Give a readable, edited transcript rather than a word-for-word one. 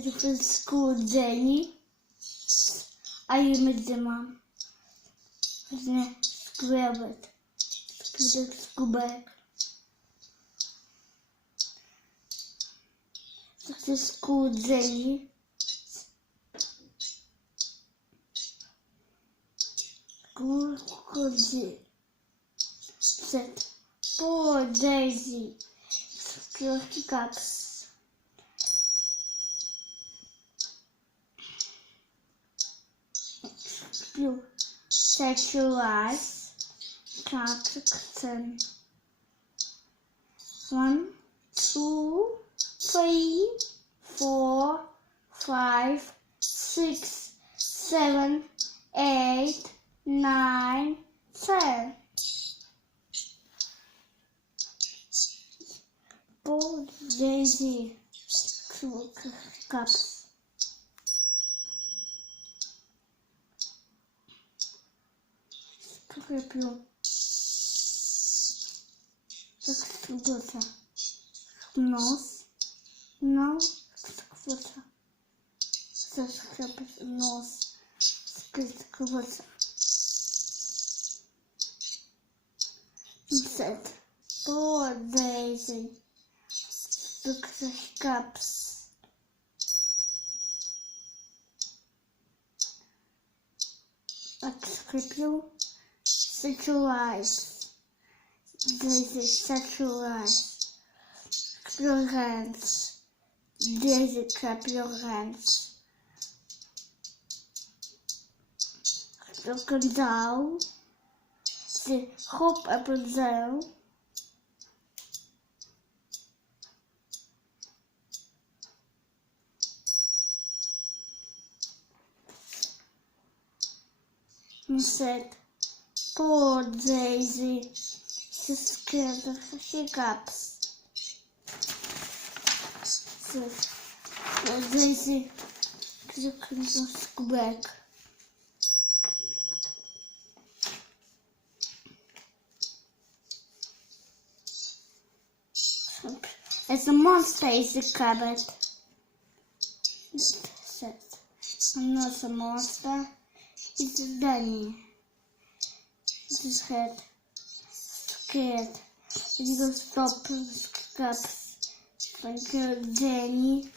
w skłudzeni, a my mam skłebek, skubek. Takie skłudzeni. Podejrzi. Troszkę kaps. Spił sexualize. Kaksen. 1, 2, 3, 4, 5, 6, 7, 8, 9, 10. Podejrzi. Kaps. Sklepił. Tak sklepił. Nos. No. Sklepił. Sklepił nos. Sklepił. Set. Podejrzi. Kaps. Tak sklepił. Sexualize. Daisy sexualize. Your hands. Daisy clap your hands. Look down. The hop up and down. Set. Podejrzi. Się kaps. Podejrzi. Skubek. As a monster is a cupboard. I'm not a monster. It's a Danny. His head. Scared. He goes stop cups. Like a Danny.